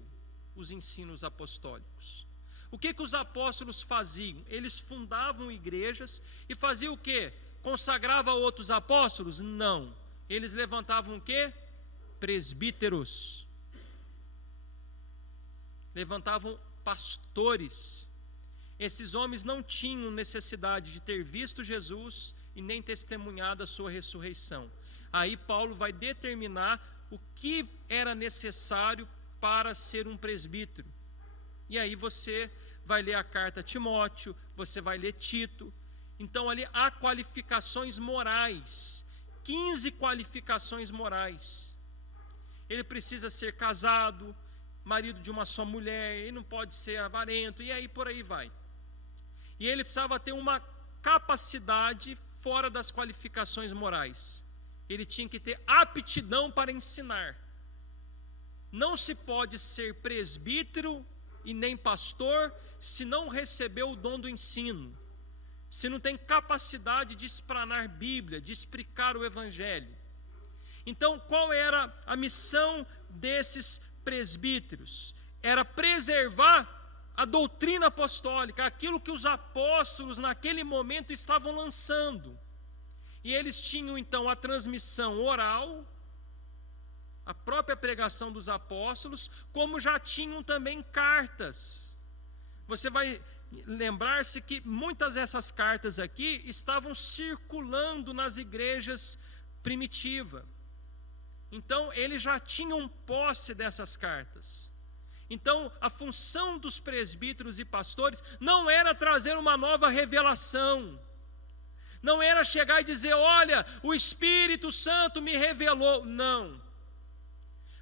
os ensinos apostólicos. O que os apóstolos faziam? Eles fundavam igrejas e faziam o quê? Consagrava outros apóstolos? Não. Eles levantavam o quê? Presbíteros. Levantavam pastores. Esses homens não tinham necessidade de ter visto Jesus e nem testemunhado a sua ressurreição. Aí Paulo vai determinar o que era necessário para ser um presbítero. E aí você vai ler a carta a Timóteo, você vai ler Tito. Então ali há qualificações morais, 15 qualificações morais. Ele precisa ser casado, marido de uma só mulher, ele não pode ser avarento, e aí por aí vai. E ele precisava ter uma capacidade fora das qualificações morais. Ele tinha que ter aptidão para ensinar. não se pode ser presbítero e nem pastor se não recebeu o dom do ensino, se não tem capacidade de explanar Bíblia, de explicar o Evangelho. Então, qual era a missão desses presbíteros? Era preservar a doutrina apostólica, aquilo que os apóstolos naquele momento estavam lançando. E eles tinham então a transmissão oral, a própria pregação dos apóstolos, como já tinham também cartas. Você vai lembrar-se que muitas dessas cartas aqui estavam circulando nas igrejas primitivas. Então, eles já tinham posse dessas cartas. Então, a função dos presbíteros e pastores não era trazer uma nova revelação, não era chegar e dizer, olha, o Espírito Santo me revelou. Não.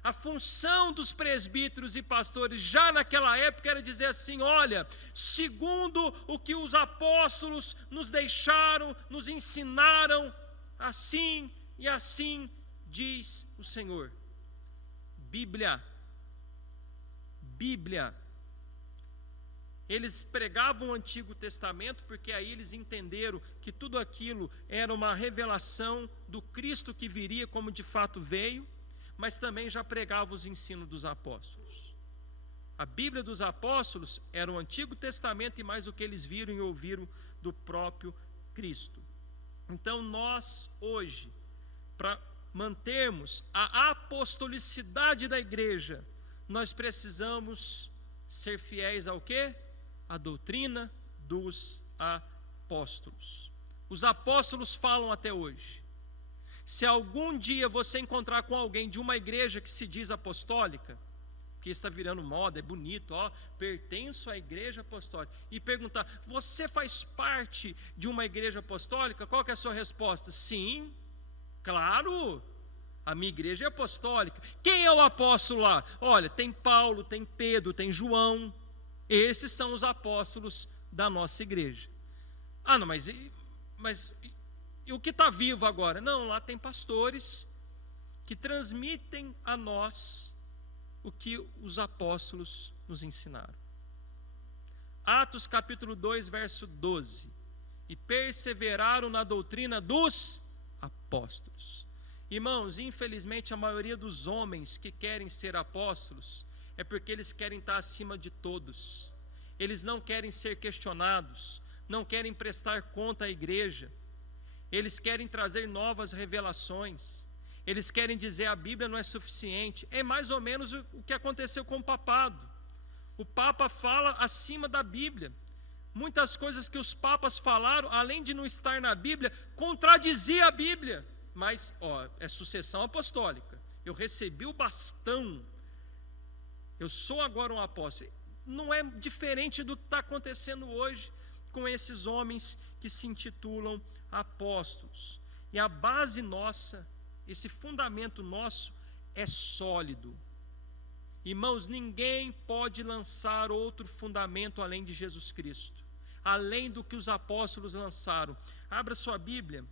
A função dos presbíteros e pastores já naquela época era dizer assim, olha, segundo o que os apóstolos nos deixaram, nos ensinaram, assim e assim diz o Senhor. Bíblia. Eles pregavam o Antigo Testamento porque aí eles entenderam que tudo aquilo era uma revelação do Cristo que viria como de fato veio, mas também já pregavam os ensinos dos apóstolos. A Bíblia dos apóstolos era o Antigo Testamento e mais o que eles viram e ouviram do próprio Cristo. Então nós hoje, para mantermos a apostolicidade da igreja, nós precisamos ser fiéis ao quê? A doutrina dos apóstolos. Os apóstolos falam até hoje. Se algum dia você encontrar com alguém de uma igreja que se diz apostólica, que está virando moda, é bonito, ó, pertenço à igreja apostólica, e perguntar, você faz parte de uma igreja apostólica? Qual que é a sua resposta? Sim, claro, a minha igreja é apostólica. Quem é o apóstolo lá? Olha, tem Paulo, tem Pedro, tem João. Esses são os apóstolos da nossa igreja. Ah, não, mas e o que está vivo agora? Não, lá tem pastores que transmitem a nós o que os apóstolos nos ensinaram. Atos capítulo 2, verso 12. E perseveraram na doutrina dos apóstolos. Irmãos, infelizmente a maioria dos homens que querem ser apóstolos é porque eles querem estar acima de todos. Eles não querem ser questionados, não querem prestar conta à igreja. Eles querem trazer novas revelações. Eles querem dizer a Bíblia não é suficiente. É mais ou menos o que aconteceu com o papado. O Papa fala acima da Bíblia. Muitas coisas que os papas falaram, além de não estar na Bíblia, contradizia a Bíblia. Mas, é sucessão apostólica. Eu recebi o bastão. Eu sou agora um apóstolo. Não é diferente do que está acontecendo hoje com esses homens que se intitulam apóstolos. E a base nossa, esse fundamento nosso é sólido. Irmãos, ninguém pode lançar outro fundamento além de Jesus Cristo, além do que os apóstolos lançaram. Abra sua Bíblia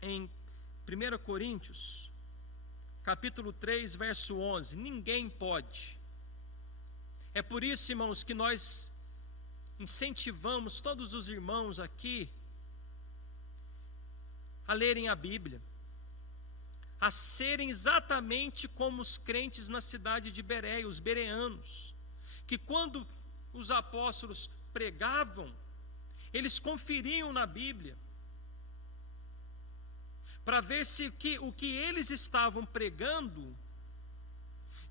em 1 Coríntios, capítulo 3, verso 11. Ninguém pode. É por isso, irmãos, que nós incentivamos todos os irmãos aqui a lerem a Bíblia, a serem exatamente como os crentes na cidade de Bereia, os bereanos, que quando os apóstolos pregavam, eles conferiam na Bíblia, para ver se o que eles estavam pregando,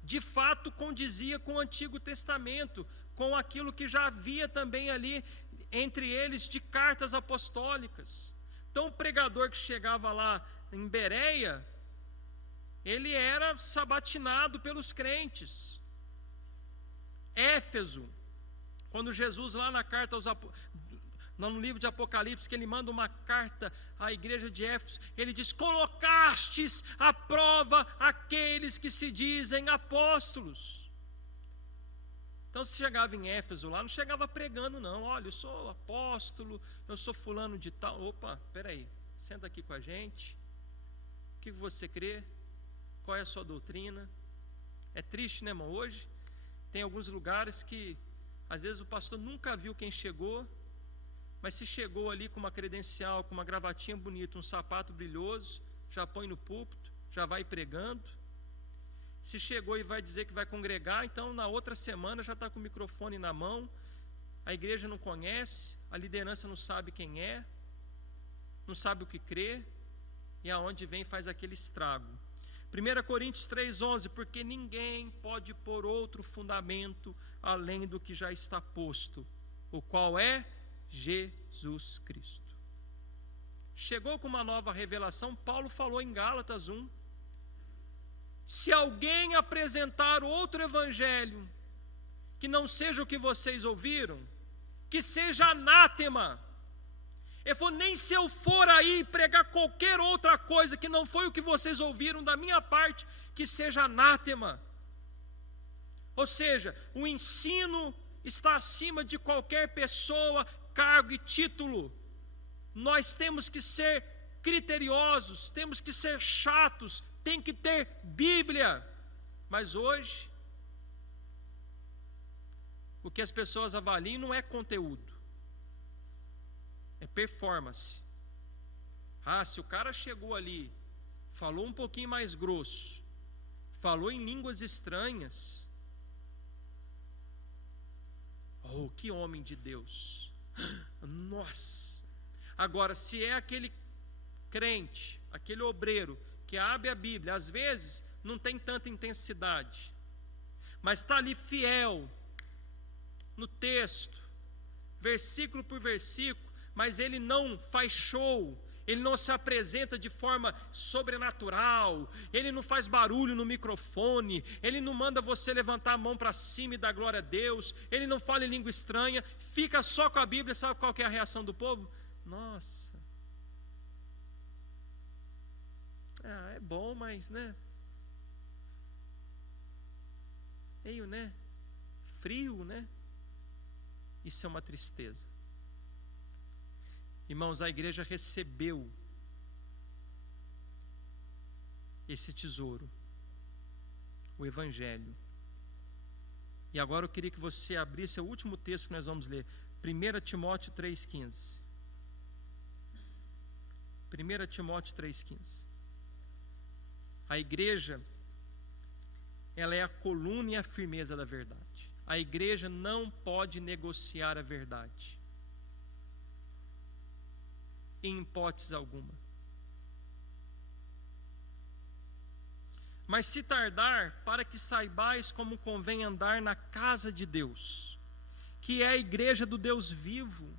de fato condizia com o Antigo Testamento, com aquilo que já havia também ali entre eles de cartas apostólicas. Então o pregador que chegava lá em Bereia, ele era sabatinado pelos crentes. Éfeso, quando Jesus lá na carta aos no livro de Apocalipse, que ele manda uma carta à igreja de Éfeso, ele diz, colocastes à prova aqueles que se dizem apóstolos. Então se chegava em Éfeso lá, não chegava pregando não, olha, eu sou apóstolo, eu sou fulano de tal. Opa, peraí, senta aqui com a gente, o que você crê, qual é a sua doutrina, É triste, né, irmão? Hoje tem alguns lugares que às vezes o pastor nunca viu quem chegou, mas se chegou ali com uma credencial, com uma gravatinha bonita, um sapato brilhoso, já põe no púlpito, já vai pregando. Se chegou e vai dizer que vai congregar, então na outra semana já está com o microfone na mão, a igreja não conhece, a liderança não sabe quem é, não sabe o que crê, e aonde vem faz aquele estrago. 1 Coríntios 3,11, porque ninguém pode pôr outro fundamento além do que já está posto, o qual é Jesus Cristo. Chegou com uma nova revelação, Paulo falou em Gálatas 1, se alguém apresentar outro evangelho, que não seja o que vocês ouviram, que seja anátema. Ele falou, nem se eu for aí pregar qualquer outra coisa que não foi o que vocês ouviram da minha parte, que seja anátema. Ou seja, o ensino está acima de qualquer pessoa, cargo e título. Nós temos que ser criteriosos, temos que ser chatos, tem que ter Bíblia. Mas hoje, o que as pessoas avaliam não é conteúdo, é performance. Se o cara chegou ali, falou um pouquinho mais grosso, falou em línguas estranhas, oh, que homem de Deus, nossa. Agora, se é aquele crente, aquele obreiro que abre a Bíblia, às vezes não tem tanta intensidade, mas está ali fiel no texto, versículo por versículo, mas ele não faz show, ele não se apresenta de forma sobrenatural, ele não faz barulho no microfone, ele não manda você levantar a mão para cima e dar glória a Deus, ele não fala em língua estranha, fica só com a Bíblia. Sabe qual que é a reação do povo? Nossa, é bom, mas meio, frio, Isso é uma tristeza. Irmãos, a igreja recebeu esse tesouro, o Evangelho. E agora eu queria que você abrisse o último texto que nós vamos ler, 1 Timóteo 3,15. 1 Timóteo 3,15. A igreja, ela é a coluna e a firmeza da verdade. A igreja não pode negociar a verdade, em hipótese alguma. Mas se tardar, para que saibais como convém andar na casa de Deus, que é a igreja do Deus vivo,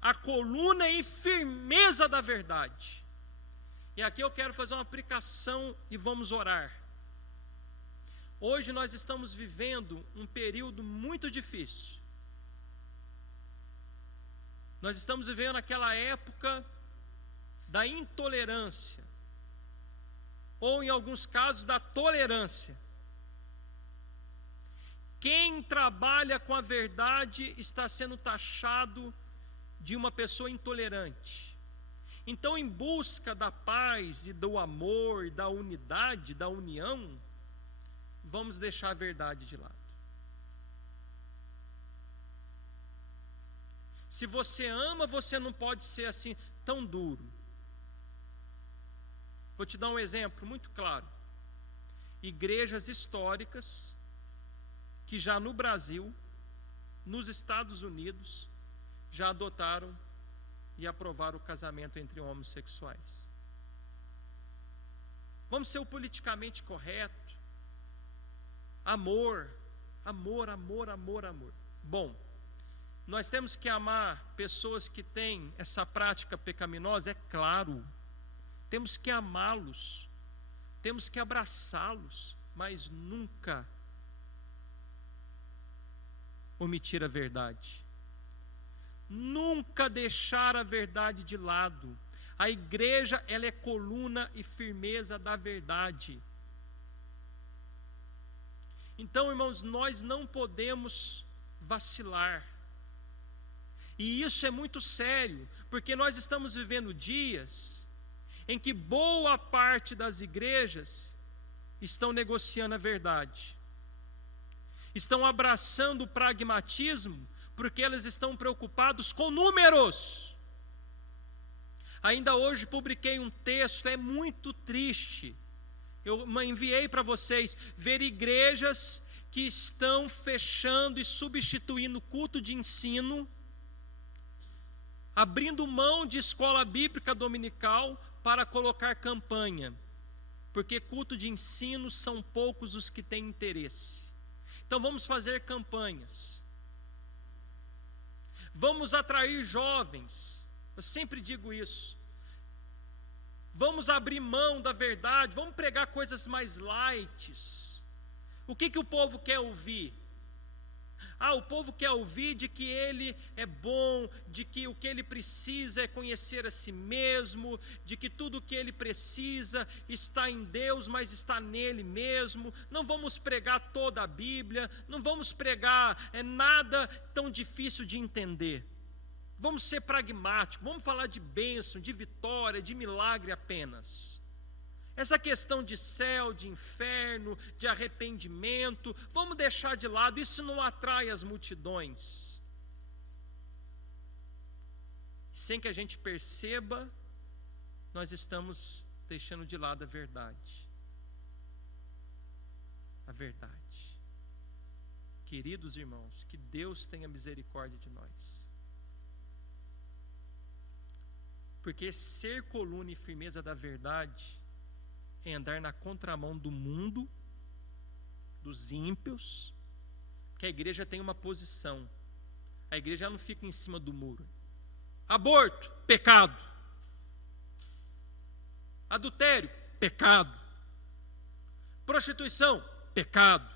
a coluna e firmeza da verdade. E aqui eu quero fazer uma aplicação e vamos orar. Hoje nós estamos vivendo um período muito difícil. Nós estamos vivendo aquela época da intolerância, ou em alguns casos da tolerância. Quem trabalha com a verdade está sendo taxado de uma pessoa intolerante. Então, em busca da paz e do amor, da unidade, da união, vamos deixar a verdade de lado. Se você ama, você não pode ser assim tão duro. Vou te dar um exemplo muito claro. Igrejas históricas que já no Brasil, nos Estados Unidos, já adotaram e aprovaram o casamento entre homossexuais. Vamos ser o politicamente correto. Amor, amor, amor, amor, amor. Bom, nós temos que amar pessoas que têm essa prática pecaminosa, é claro. Temos que amá-los, temos que abraçá-los, mas nunca omitir a verdade. Nunca deixar a verdade de lado. A igreja, ela é coluna e firmeza da verdade. Então, irmãos, nós não podemos vacilar. E isso é muito sério, porque nós estamos vivendo dias em que boa parte das igrejas estão negociando a verdade. estão abraçando o pragmatismo porque eles estão preocupados com números. Ainda hoje publiquei um texto, é muito triste. Eu enviei para vocês, ver igrejas que estão fechando e substituindo o culto de ensino, abrindo mão de escola bíblica dominical para colocar campanha, porque culto de ensino são poucos os que têm interesse. Então vamos fazer campanhas, vamos atrair jovens, eu sempre digo isso, vamos abrir mão da verdade, vamos pregar coisas mais light. O que o povo quer ouvir? O povo quer ouvir de que ele é bom, de que o que ele precisa é conhecer a si mesmo, de que tudo o que ele precisa está em Deus, mas está nele mesmo. Não vamos pregar toda a Bíblia, não vamos pregar nada tão difícil de entender. Vamos ser pragmáticos, vamos falar de bênção, de vitória, de milagre apenas. Essa questão de céu, de inferno, de arrependimento, vamos deixar de lado, isso não atrai as multidões. Sem que a gente perceba, nós estamos deixando de lado a verdade. A verdade. Queridos irmãos, que Deus tenha misericórdia de nós. Porque ser coluna e firmeza da verdade é andar na contramão do mundo, dos ímpios, que a igreja tem uma posição. A igreja não fica em cima do muro. Aborto, pecado. Adultério, pecado. Prostituição, pecado.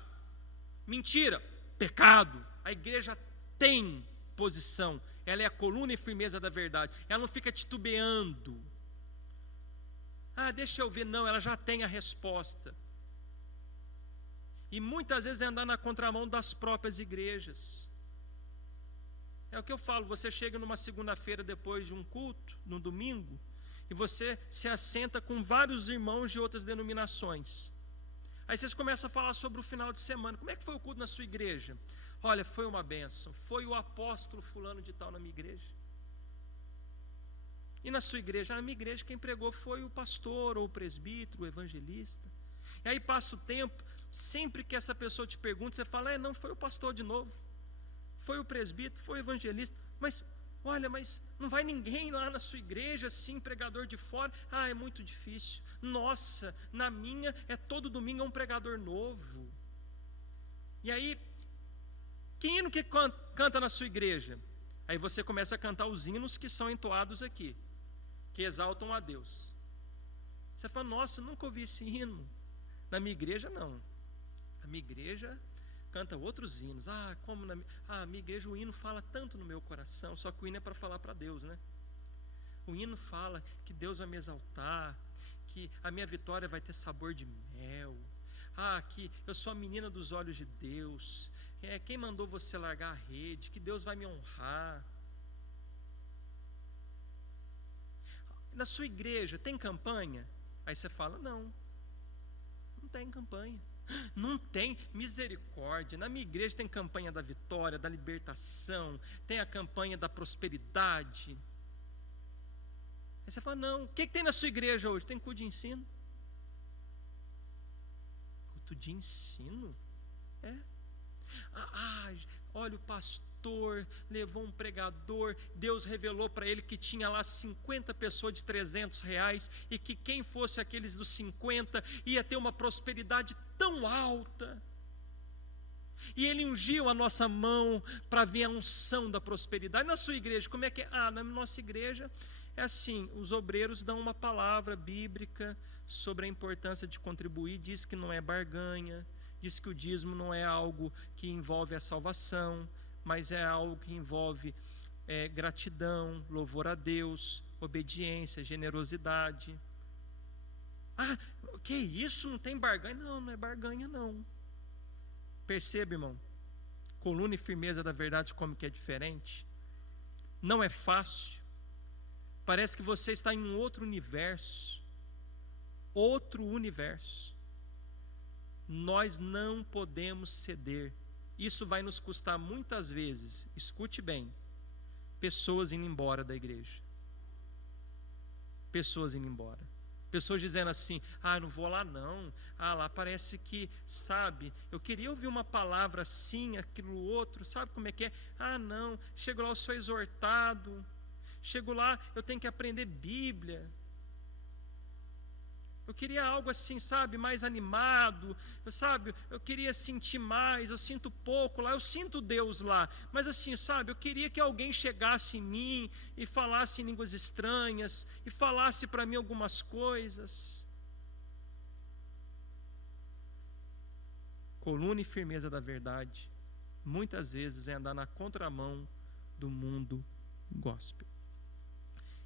Mentira, pecado. A igreja tem posição. Ela é a coluna e firmeza da verdade. Ela não fica titubeando. Deixa eu ver, não, ela já tem a resposta. E muitas vezes é andar na contramão das próprias igrejas. É o que eu falo, você chega numa segunda-feira depois de um culto, no domingo, e você se assenta com vários irmãos de outras denominações. Aí vocês começam a falar sobre o final de semana. Como é que foi o culto na sua igreja? Olha, foi uma bênção, foi o apóstolo fulano de tal na minha igreja. E na sua igreja? Na minha igreja quem pregou foi o pastor, ou o presbítero, o evangelista. E aí passa o tempo, sempre que essa pessoa te pergunta, você fala, não, foi o pastor de novo, foi o presbítero, foi o evangelista. Mas, olha, mas não vai ninguém lá na sua igreja, assim, pregador de fora? É muito difícil. Nossa, na minha, todo domingo é um pregador novo. E aí, que hino que canta na sua igreja? Aí você começa a cantar os hinos que são entoados aqui, que exaltam a Deus. Você fala, nossa, nunca ouvi esse hino. Na minha igreja não. A minha igreja canta outros hinos. Como na minha igreja o hino fala tanto no meu coração. Só que o hino é para falar para Deus, né? O hino fala que Deus vai me exaltar, que a minha vitória vai ter sabor de mel. Que eu sou a menina dos olhos de Deus. Quem mandou você largar a rede? Que Deus vai me honrar. Na sua igreja tem campanha? Aí você fala, não tem campanha. Não tem, misericórdia. Na minha igreja tem campanha da vitória, da libertação, tem a campanha da prosperidade. Aí você fala, não, o que tem na sua igreja hoje? Tem culto de ensino? Culto de ensino? Olha, o pastor levou um pregador, Deus revelou para ele que tinha lá 50 pessoas de R$300 e que quem fosse aqueles dos 50 ia ter uma prosperidade tão alta. E ele ungiu a nossa mão para ver a unção da prosperidade. Na sua igreja, como é que é? Na nossa igreja é assim, os obreiros dão uma palavra bíblica sobre a importância de contribuir, diz que não é barganha, diz que o dízimo não é algo que envolve a salvação, mas é algo que envolve gratidão, louvor a Deus, obediência, generosidade. Que isso? Não tem barganha? Não é barganha não. Perceba, irmão, coluna e firmeza da verdade, como que é diferente. Não é fácil. Parece que você está em um outro universo. Outro universo. Nós não podemos ceder isso vai nos custar muitas vezes, escute bem, pessoas indo embora da igreja. Pessoas indo embora. Pessoas dizendo assim, eu não vou lá não, lá parece que, sabe, eu queria ouvir uma palavra assim, aquilo outro, sabe como é que é? Não, chego lá, eu sou exortado, chego lá, eu tenho que aprender Bíblia. Eu queria algo assim, sabe, mais animado, eu queria sentir mais, eu sinto pouco lá, eu sinto Deus lá, mas assim, sabe, eu queria que alguém chegasse em mim e falasse em línguas estranhas, e falasse para mim algumas coisas. Coluna e firmeza da verdade, muitas vezes é andar na contramão do mundo gospel.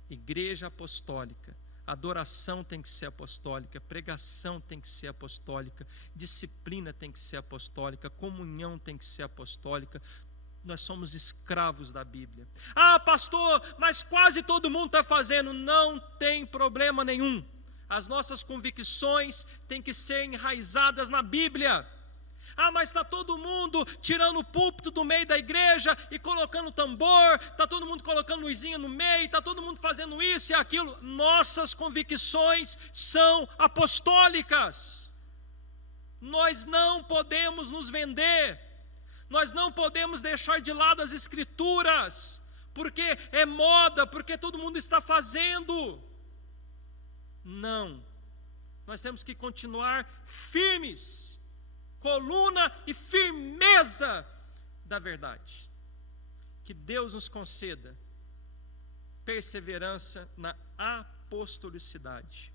Igreja apostólica, adoração tem que ser apostólica, pregação tem que ser apostólica, disciplina tem que ser apostólica, comunhão tem que ser apostólica. Nós somos escravos da Bíblia. Pastor, mas quase todo mundo está fazendo. Não tem problema nenhum. As nossas convicções têm que ser enraizadas na Bíblia. Mas está todo mundo tirando o púlpito do meio da igreja e colocando tambor, está todo mundo colocando luzinha no meio, está todo mundo fazendo isso e aquilo. Nossas convicções são apostólicas. Nós não podemos nos vender, nós não podemos deixar de lado as escrituras, porque é moda, porque todo mundo está fazendo. Não, nós temos que continuar firmes, coluna e firmeza da verdade. Que Deus nos conceda perseverança na apostolicidade.